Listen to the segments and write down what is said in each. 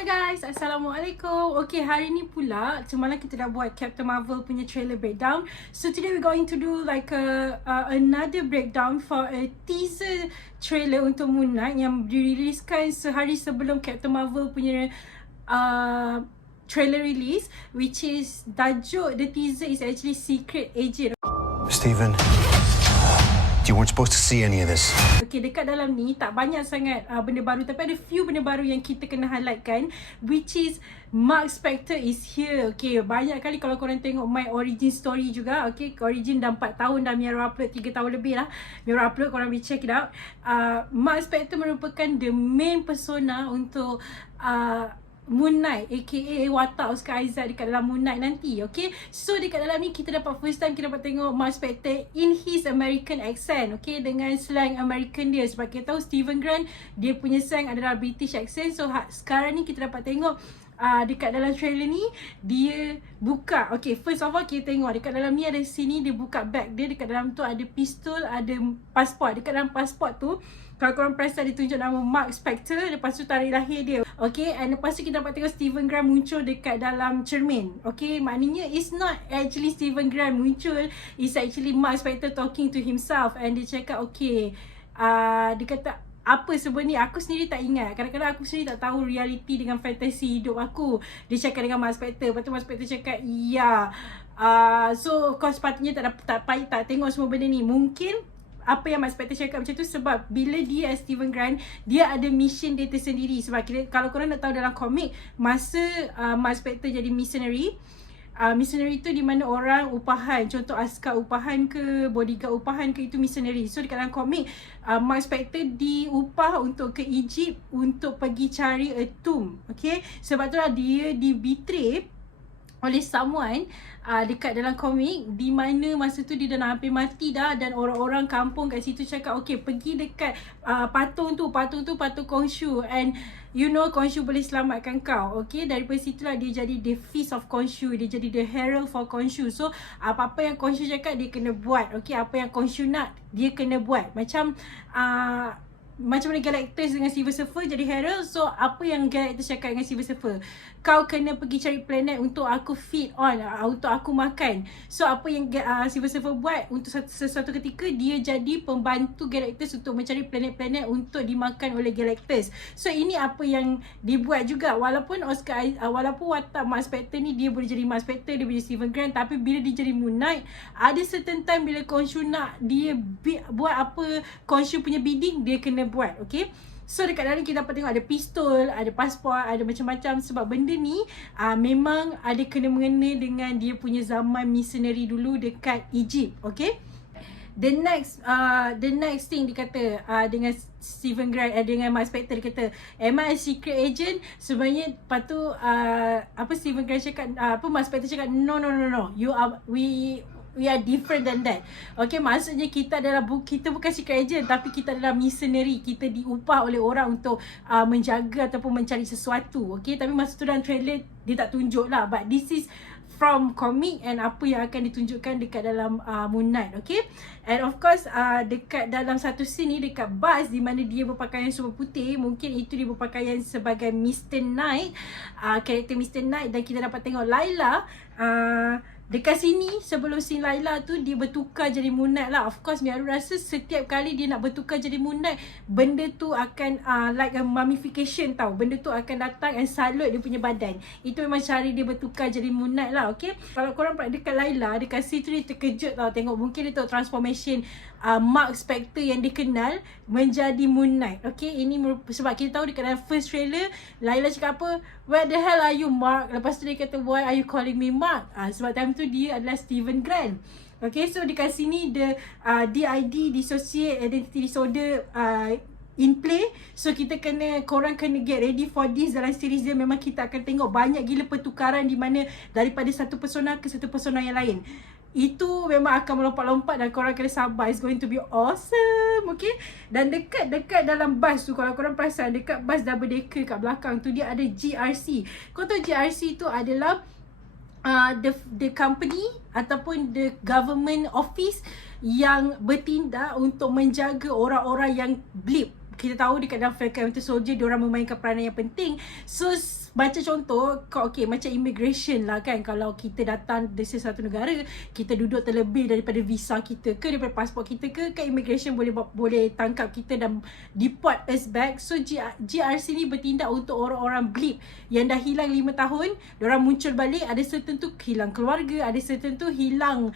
Hi guys, Assalamualaikum. Okay, hari ni pula semalam kita dah buat Captain Marvel punya trailer breakdown. So today we're going to do like another breakdown for a teaser trailer untuk Moon Knight yang diriliskan sehari sebelum Captain Marvel punya trailer release, which is tajuk the teaser is actually Secret Agent. Stephen, you weren't supposed to see any of this. Okay, dekat dalam ni tak banyak sangat benda baru, tapi ada few benda baru yang kita kena highlightkan, which is Mark Spector is here. Okay, banyak kali kalau korang tengok my origin story juga, okay, origin dah 4 tahun dah Mira upload, 3 tahun lebih lah Mira upload, korang boleh check it out. Mark Spector merupakan the main persona untuk Moon Knight, aka watak Oscar Isaac dekat dalam Moon Knight nanti, okay. So dekat dalam ni kita dapat first time kita dapat tengok Mark Spector in his American accent, okay, dengan slang American dia. Sebab kita tahu Stephen Grant dia punya slang adalah British accent. So sekarang ni kita dapat tengok dekat dalam trailer ni dia buka, okay, first of all kita tengok dekat dalam ni ada sini dia buka bag dia. Dekat dalam tu ada pistol, ada pasport. Dekat dalam pasport tu kalau korang perasan dia tunjuk nama Mark Spector, lepas tu tarikh lahir dia, okay. And lepas tu kita dapat tengok Stephen Grant muncul dekat dalam cermin, okay. Maknanya it's not actually Stephen Grant muncul, it's actually Mark Spector talking to himself. And dia cakap okay, dia kata apa sebenarnya, aku sendiri tak ingat. Kadang-kadang aku sendiri tak tahu reality dengan fantasi hidup aku. Dia cakap dengan Mark Spector. Lepas tu Mark Spector cakap ya, so kau sepatutnya tak payah tak tengok semua benda ni. Mungkin apa yang Mark Spector cakap macam tu sebab bila dia Stephen Grant, dia ada mission dia tersendiri. Sebab kalau korang nak tahu dalam komik, masa Mark Spector jadi missionary, missionary tu di mana orang upahan, contoh askar upahan ke, bodyguard upahan ke, itu missionary. So dekat dalam komik, Mark Spector diupah untuk ke Egypt untuk pergi cari a tomb, okay. Sebab tu lah dia di-betray oleh someone dekat dalam komik, di mana masa tu dia dah hampir mati dah, dan orang-orang kampung kat situ cakap okay, pergi dekat patung tu patung Khonshu, and you know Khonshu boleh selamatkan kau, okay. Daripada situlah dia jadi the Fist of Khonshu, dia jadi the herald for Khonshu. So apa-apa yang Khonshu cakap dia kena buat, okay. Apa yang Khonshu nak dia kena buat. Macam mana Galactus dengan Silver Surfer jadi herald. So apa yang Galactus cakap dengan Silver Surfer, kau kena pergi cari planet untuk aku feed on, untuk aku makan. So apa yang Silver Surfer buat, untuk sesuatu ketika dia jadi pembantu Galactus untuk mencari planet-planet untuk dimakan oleh Galactus. So ini apa yang dibuat juga. Walaupun walaupun watak Mark Spector ni dia boleh jadi Mark Spector, dia boleh jadi Stephen Grant, tapi bila dia jadi Moon Knight, ada certain time bila Khonshu nak dia buat apa Khonshu punya bidding, dia kena buat, okay. So dekat dalam kita dapat tengok ada pistol, ada pasport, ada macam-macam. Sebab benda ni memang ada kena mengena dengan dia punya zaman missionary dulu dekat Egypt, okay. The next thing dia kata dengan Stephen Grant, dengan Mark Spector, dia kata am I a secret agent? Sebenarnya lepas tu Stephen Grant cakap, Mark Spector cakap no, we are different than that, okay. Maksudnya kita bukan secret agent, tapi kita adalah missionary. Kita diupah oleh orang untuk menjaga ataupun mencari sesuatu, okay. Tapi masa tu dalam trailer dia tak tunjuk lah, but this is from comic and apa yang akan ditunjukkan dekat dalam Moon Knight, okay. And of course dekat dalam satu scene ni dekat bus, di mana dia berpakaian semua putih, mungkin itu dia berpakaian sebagai Mr. Knight, karakter Mr. Knight. Dan kita dapat tengok Layla dekat sini. Sebelum scene Layla tu dia bertukar jadi Moon Knight lah. Of course Miaru rasa setiap kali dia nak bertukar jadi Moon Knight, benda tu akan like a mummification tau. Benda tu akan datang and salute dia punya badan. Itu memang cara dia bertukar jadi Moon Knight lah, okay. Kalau korang dekat Layla, dekat situ dia terkejut tau tengok, mungkin dia tengok transformation Mark Spector yang dikenal menjadi Moon Knight, okay. Ini sebab kita tahu dekat dalam first trailer Layla cakap apa, where the hell are you Mark? Lepas tu dia kata why are you calling me Mark? Sebab time tu dia adalah Stephen Grant, okay. So dekat sini the DID, Dissociate Identity Disorder in play. So korang kena get ready for this. Dalam series dia memang kita akan tengok banyak gila pertukaran, di mana daripada satu persona ke satu persona yang lain. Itu memang akan melompat-lompat dan korang kena sabar. It's going to be awesome, okay. Dan dekat dalam bus tu, kalau korang perasan dekat bus double decker kat belakang tu, dia ada GRC. Kau tahu GRC tu adalah the company ataupun the government office yang bertindak untuk menjaga orang-orang yang blip. Kita tahu dekat dalam Falcon Winter Soldier diorang memainkan peranan yang penting. So Macam contoh, okay, macam immigration lah kan. Kalau kita datang dari sesuatu negara, kita duduk terlebih daripada visa kita ke, daripada pasport kita ke, kan immigration boleh tangkap kita dan deport us back. So GRC ni bertindak untuk orang-orang blip yang dah hilang 5 tahun, diorang muncul balik. Ada certain tu hilang keluarga, ada certain tu hilang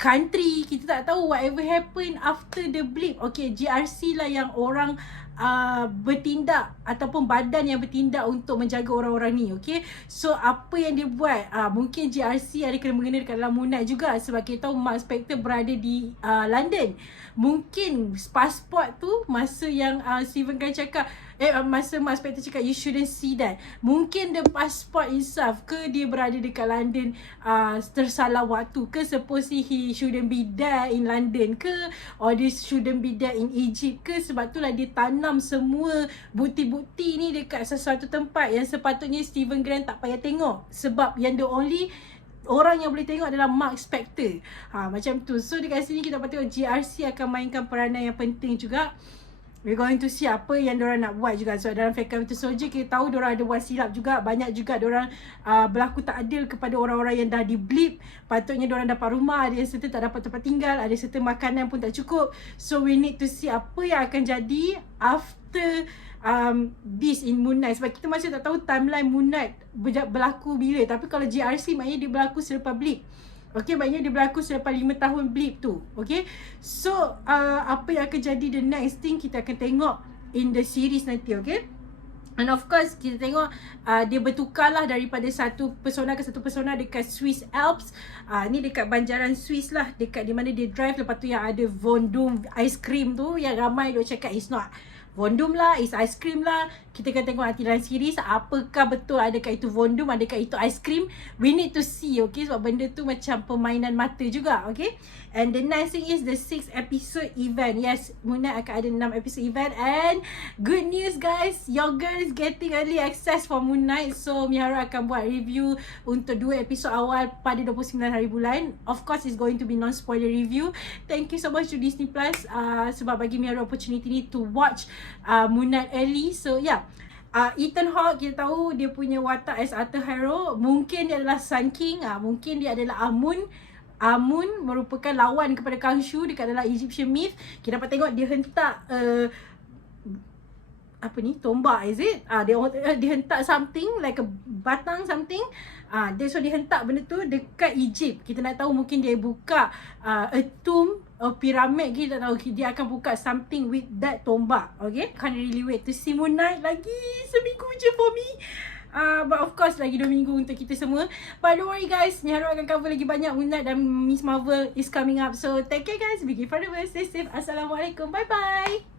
country, kita tak tahu whatever happen after the blip. Okay, GRC lah yang orang bertindak, ataupun badan yang bertindak untuk menjaga orang-orang ni. Okay, so apa yang dia buat, mungkin GRC ada kena-mengena dekat dalam Moon Knight juga, sebab kita tahu Mark Spector berada di London. Mungkin pasport tu masa yang Stephen Grant cakap, masa Mark Spector cakap you shouldn't see that, mungkin the passport itself ke dia berada dekat London tersalah waktu ke, supposedly he shouldn't be there in London ke, or dia shouldn't be there in Egypt ke. Sebab tu lah dia tanam semua bukti-bukti ni dekat sesuatu tempat yang sepatutnya Stephen Grant tak payah tengok, sebab yang the only orang yang boleh tengok adalah Mark Spector. Macam tu. So dekat sini kita dapat tengok GRC akan mainkan peranan yang penting juga. We're going to see apa yang diorang nak buat juga. So dalam Falcon Winter Soldier kita tahu diorang ada buat silap juga. Banyak juga diorang berlaku tak adil kepada orang-orang yang dah di blip. Patutnya diorang dapat rumah, ada yang serta tak dapat tempat tinggal, ada serta makanan pun tak cukup. So we need to see apa yang akan jadi after this in Moon Knight. Sebab kita masih tak tahu timeline Moon Knight berlaku bila. Tapi kalau GRC maknanya dia berlaku selepas blip. Okay, maknanya dia berlaku selepas 5 tahun blip tu. Okay, so apa yang akan jadi the next thing kita akan tengok in the series nanti. Okay, and of course kita tengok dia bertukar lah daripada satu persona ke satu persona dekat Swiss Alps. Ni dekat banjaran Swiss lah, dekat di mana dia drive. Lepas tu yang ada Von Doom ice cream tu, yang ramai dia cakap it's not Von Doom lah, it's ice cream lah. Kita akan tengok nanti dalam series apakah betul adakah itu Von Doom, adakah itu ice cream. We need to see, okay, sebab benda tu macam permainan mata juga, okay. And the next thing is the 6 episode event. Yes, Moon Knight akan ada 6 episode event. And good news guys, your girl is getting early access for Moon Knight. So Mihara akan buat review untuk 2 episod awal pada 29 hari bulan. Of course it's going to be non-spoiler review. Thank you so much to Disney Plus sebab bagi Mihara opportunity ni to watch Moon Knight early. So yeah, Ethan Hawke kita tahu dia punya watak as Arthur Harrow. Mungkin dia adalah Sun King, mungkin dia adalah Amun. Amun merupakan lawan kepada Khonshu dekat dalam Egyptian myth. Kita dapat tengok dia hentak apa ni, tombak is it? Dia hentak something like a batang something. So dia hentak benda tu dekat Egypt. Kita nak tahu mungkin dia buka a tomb or pyramid, kita tak tahu. Dia akan buka something with that tombak. Okay, can't really wait to see Moon Knight lagi. Seminggu je for me. But of course lagi 2 minggu untuk kita semua. But don't worry guys, Mihara akan cover lagi banyak Moon Knight dan Miss Marvel is coming up. So take care guys, be careful, stay safe. Assalamualaikum, bye bye.